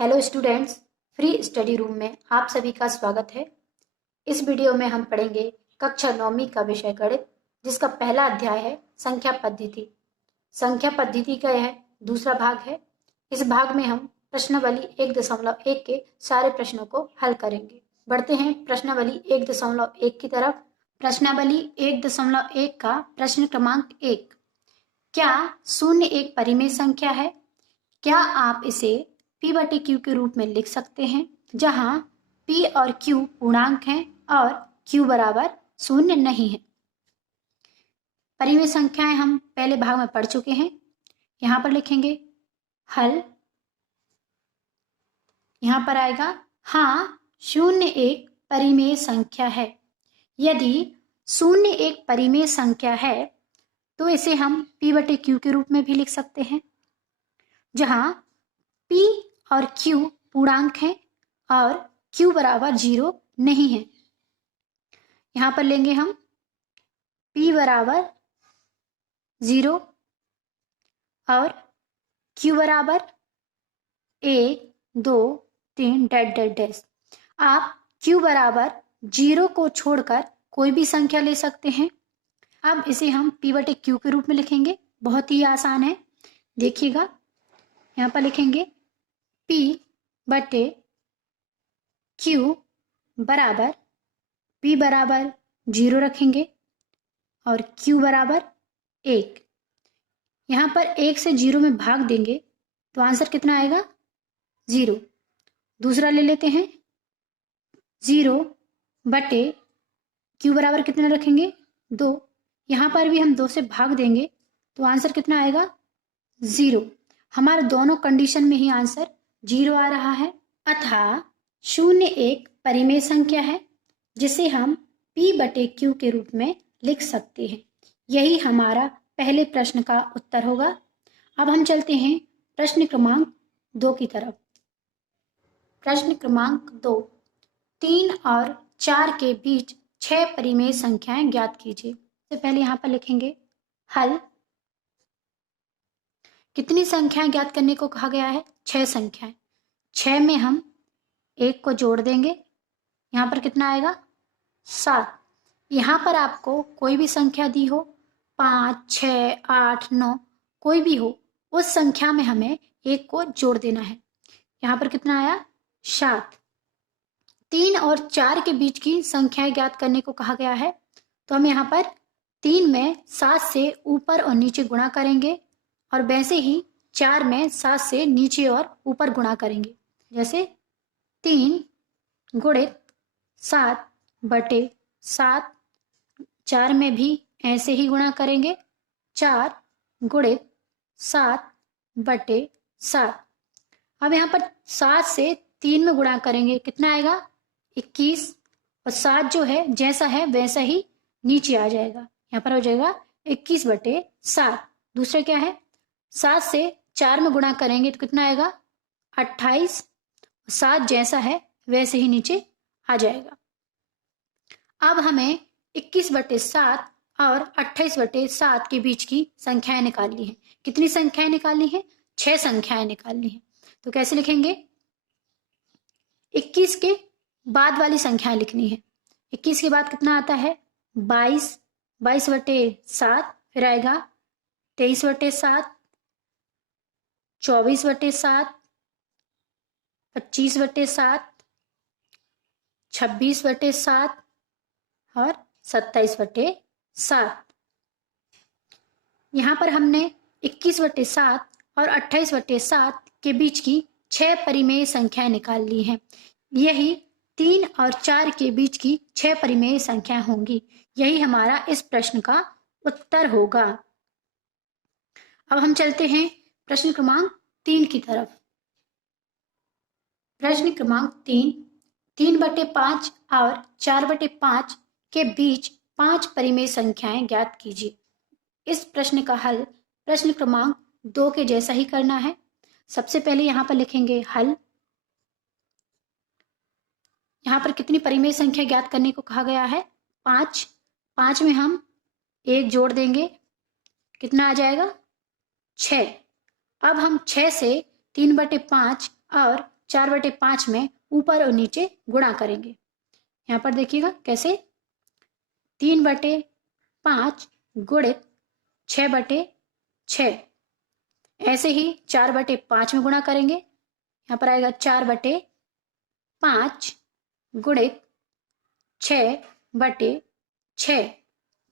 Hello students, free study room में आप सभी का स्वागत है। इस वीडियो में हम पढ़ेंगे कक्षा 9वीं का विषय गणित, जिसका पहला अध्याय है संख्या पद्धति। संख्या पद्धति का यह दूसरा भाग है। इस भाग में हम प्रश्नावली 1.1 के सारे प्रश्नों को हल करेंगे। बढ़ते हैं प्रश्नावली 1.1 की तरफ। प्रश्नावली 1.1 का प्रश्न क्रमांक 1, क्या शून्य एक परिमेय संख्या है? क्या आप इसे P/Q के रूप में लिख सकते हैं, जहां P और Q पूर्णांक हैं और Q बराबर शून्य नहीं है। परिमेय संख्याएं हम पहले भाग में पढ़ चुके हैं। यहां पर लिखेंगे हल। यहां पर आएगा हाँ, शून्य एक परिमेय संख्या है। यदि शून्य एक परिमेय संख्या है तो इसे हम P/Q के रूप में भी लिख सकते हैं, जहां P और Q पूर्णांक हैं और Q बराबर 0 नहीं है। यहां पर लेंगे हम P बराबर 0 और Q बराबर 1, 2, 3 डैट डैट डैश। आप Q बराबर 0 को छोड़कर कोई भी संख्या ले सकते हैं। अब इसे हम P/Q के रूप में लिखेंगे। बहुत ही आसान है, देखिएगा। यहाँ पर लिखेंगे P/Q बराबर P बराबर 0 रखेंगे और Q बराबर 1। यहाँ पर 1 से 0 में भाग देंगे तो आंसर कितना आएगा? 0। दूसरा ले लेते हैं 0/Q बराबर कितना रखेंगे? 2। यहाँ पर भी हम 2 से भाग देंगे तो आंसर कितना आएगा? 0। हमारे दोनों कंडीशन में ही आंसर 0 आ रहा है। अतः शून्य एक परिमेय संख्या है जिसे हम P/Q के रूप में लिख सकते हैं। यही हमारा पहले प्रश्न का उत्तर होगा। अब हम चलते हैं प्रश्न क्रमांक 2 की तरफ। प्रश्न क्रमांक 2, 3 और 4 के बीच 6 परिमेय संख्याएं ज्ञात कीजिए। सबसे पहले यहाँ पर लिखेंगे हल। कितनी संख्याएं ज्ञात करने को कहा गया है? 6 संख्याएं। 6 में हम 1 को जोड़ देंगे, यहाँ पर कितना आएगा? 7। यहाँ पर आपको कोई भी संख्या दी हो, 5, 6, 8, 9, कोई भी हो, उस संख्या में हमें 1 को जोड़ देना है। यहाँ पर कितना आया? 7। 3 और 4 के बीच की संख्याएं ज्ञात करने को कहा गया है, तो हम यहाँ पर 3 में 7 से ऊपर और नीचे गुणा करेंगे और वैसे ही 4 में 7 से नीचे और ऊपर गुणा करेंगे। जैसे 3 गुणित 7/7। 4 में भी ऐसे ही गुणा करेंगे, 4 गुणित 7/7। अब यहाँ पर 7 से 3 में गुणा करेंगे, कितना आएगा? 21। और 7 जो है जैसा है वैसा ही नीचे आ जाएगा, यहाँ पर हो जाएगा 21/7। दूसरा क्या है? 7 से 4 में गुणा करेंगे तो कितना आएगा? 28। 7 जैसा है वैसे ही नीचे आ जाएगा। अब हमें 21/7 और 28/7 के बीच की संख्याएं निकालनी है। कितनी संख्याएं निकालनी है? 6 संख्याएं निकालनी है। तो कैसे लिखेंगे? 21 के बाद वाली संख्याएं लिखनी है। 21 के बाद कितना आता है? 22। 22/7 फिर आएगा 23/7, 24/7, 25/7, 26/7 और 27/7। यहाँ पर हमने 21/7 और 28/7 के बीच की 6 परिमेय संख्याएं निकाल ली हैं। यही 3 और 4 के बीच की 6 परिमेय संख्याएं होंगी। यही हमारा इस प्रश्न का उत्तर होगा। अब हम चलते हैं प्रश्न क्रमांक 3 की तरफ। प्रश्न क्रमांक 3, 3/5 और 4/5 के बीच 5 परिमेय संख्याएं ज्ञात कीजिए। इस प्रश्न का हल प्रश्न क्रमांक 2 के जैसा ही करना है। सबसे पहले यहाँ पर लिखेंगे हल। यहाँ पर कितनी परिमेय संख्या ज्ञात करने को कहा गया है? 5। 5 में हम 1 जोड़ देंगे, कितना आ जाएगा? 6। अब हम 6 से 3/5 और 4/5 में ऊपर और नीचे गुणा करेंगे। यहाँ पर देखिएगा कैसे, 3/5 गुणित 6/6। ऐसे ही 4/5 में गुणा करेंगे। यहाँ पर आएगा 4/5 गुणित 6/6।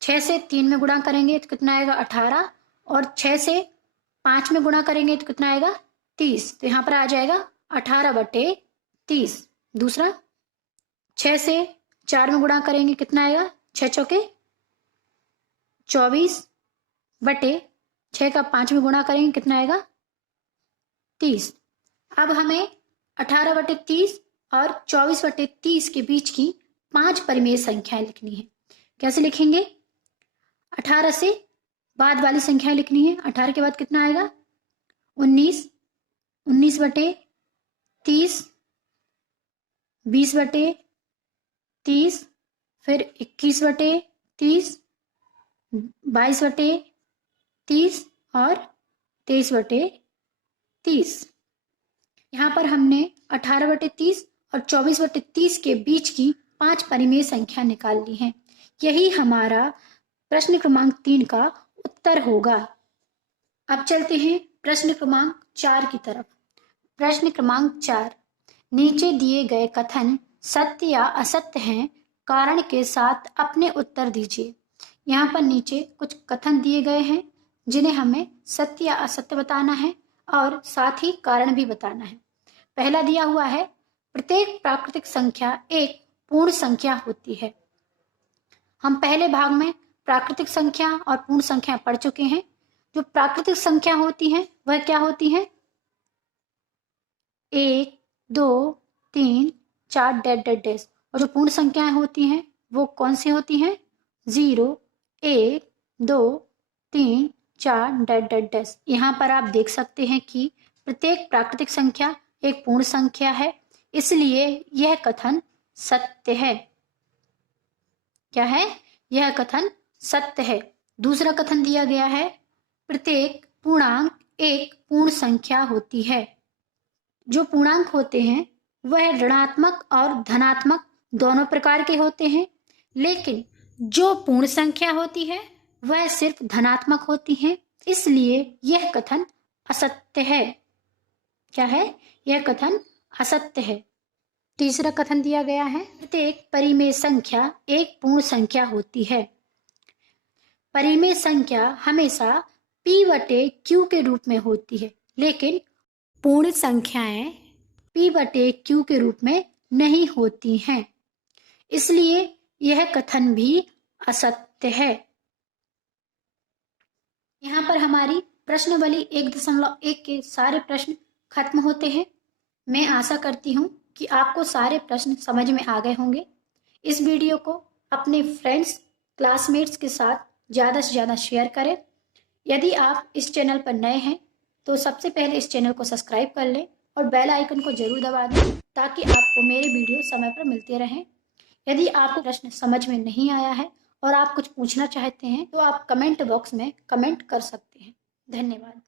6 से 3 में गुणा करेंगे तो कितना आएगा 18, और 6 से 5 में गुणा करेंगे तो कितना आएगा 30। तो यहाँ पर आ जाएगा 18/30। दूसरा, 6 से 4 में गुणा करेंगे कितना आएगा, 6 चौके 24/6 का 5 में गुणा करेंगे कितना आएगा 30। अब हमें 18/30 और 24/30 के बीच की 5 परिमेय संख्याएं लिखनी है। कैसे लिखेंगे, 18 से बाद वाली संख्याएं लिखनी है। 18 के बाद कितना आएगा 19, 19/30, 20/30, फिर 21/30, 22/30 और 23/30। यहाँ पर हमने 18/30 और 24/30 के बीच की 5 परिमेय संख्या निकाल ली हैं। यही हमारा प्रश्न क्रमांक 3 का उत्तर होगा। अब चलते हैं प्रश्न क्रमांक 4 की तरफ। प्रश्न क्रमांक 4, नीचे दिए गए कथन सत्य या असत्य हैं, कारण के साथ अपने उत्तर दीजिए। यहाँ पर नीचे कुछ कथन दिए गए हैं जिन्हें हमें सत्य या असत्य बताना है और साथ ही कारण भी बताना है। पहला दिया हुआ है, प्रत्येक प्राकृतिक संख्या एक पूर्ण संख्या होती है। हम पहले भाग में प्राकृतिक संख्या और पूर्ण संख्या पढ़ चुके हैं। जो प्राकृतिक संख्या होती हैं वह क्या होती हैं, 1, 2, 3, 4 डैश डैश डैश। और जो पूर्ण संख्याएं होती हैं वो कौन सी होती हैं, 0, 1, 2, 3, 4 डैश डैश डैश। यहाँ पर आप देख सकते हैं कि प्रत्येक प्राकृतिक संख्या एक पूर्ण संख्या है, इसलिए यह कथन सत्य है। क्या है, यह कथन सत्य है। दूसरा कथन दिया गया है, प्रत्येक पूर्णांक एक पूर्ण संख्या होती है। जो पूर्णांक होते हैं वह ऋणात्मक और धनात्मक दोनों प्रकार के होते हैं, लेकिन जो पूर्ण संख्या होती है वह सिर्फ धनात्मक होती है, इसलिए यह कथन असत्य है। क्या है, यह कथन असत्य है। तीसरा कथन दिया गया है, प्रत्येक परिमेय संख्या एक पूर्ण संख्या होती है। परिमेय संख्या हमेशा p/q के रूप में होती है, लेकिन पूर्ण संख्याएं p/q के रूप में नहीं होती हैं, इसलिए यह कथन भी असत्य है। यहाँ पर हमारी प्रश्नावली 1.1 के सारे प्रश्न खत्म होते हैं। मैं आशा करती हूँ कि आपको सारे प्रश्न समझ में आ गए होंगे। इस वीडियो को अपने फ्रेंड्स, क्लासमेट्स के साथ ज़्यादा से ज़्यादा शेयर करें। यदि आप इस चैनल पर नए हैं तो सबसे पहले इस चैनल को सब्सक्राइब कर लें और बेल आइकन को जरूर दबा दें ताकि आपको मेरे वीडियो समय पर मिलते रहें। यदि आपको प्रश्न समझ में नहीं आया है और आप कुछ पूछना चाहते हैं तो आप कमेंट बॉक्स में कमेंट कर सकते हैं। धन्यवाद।